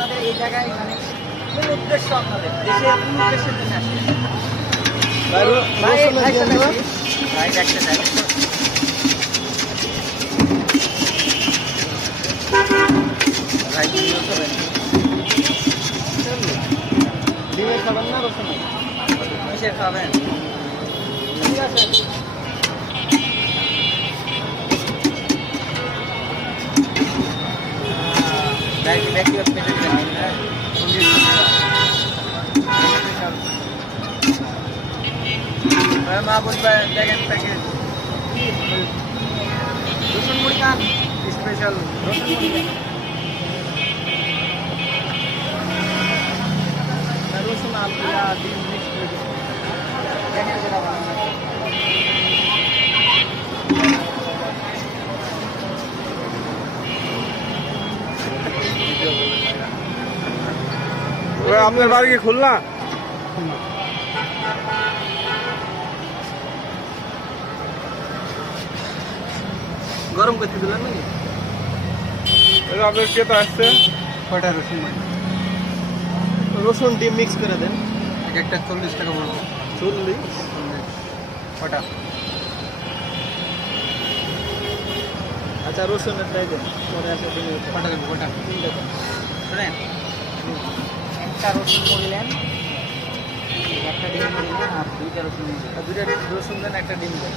আপনাদের এই জায়গায় মানে কোন উদ্দেশ্য আপনাদের দেশে কোন উদ্দেশ্যের জন্য আসছেন? ভাই দেখতে চাই। ভাই ভিডিও করেন। ডিমের খাবার না রসুন? কিসের খাবেন? ঠিক আছে। ব্যক্তিগত পেটে দিবেন হ্যাঁ মা বলবে দেখেন প্যাকেজ রসুন মুড়ি খান স্পেশাল রসুন মুড়ি রসুন আলু ডিম মিক্স করে দেখেন যেটা বানানো আপনার বাড়ি কি খুলনা? গরম করতে দিলেন নাকি আপনার কেতা আসছে? কয়টা রসুন মানে রসুন ডিম মিক্স করে দেন। এক একটা 40 টাকা পড়বে 40। কটা আচ্ছা রসুনের তাই দেন, পরে আসে ডিমের। কটা দেবো কটা 3টা দেন। শুনেন একটা রসুন মরিলেন একটা ডিম মরিলেন আর 2টা রসুন 2টা রসুন দেন একটা ডিম দেন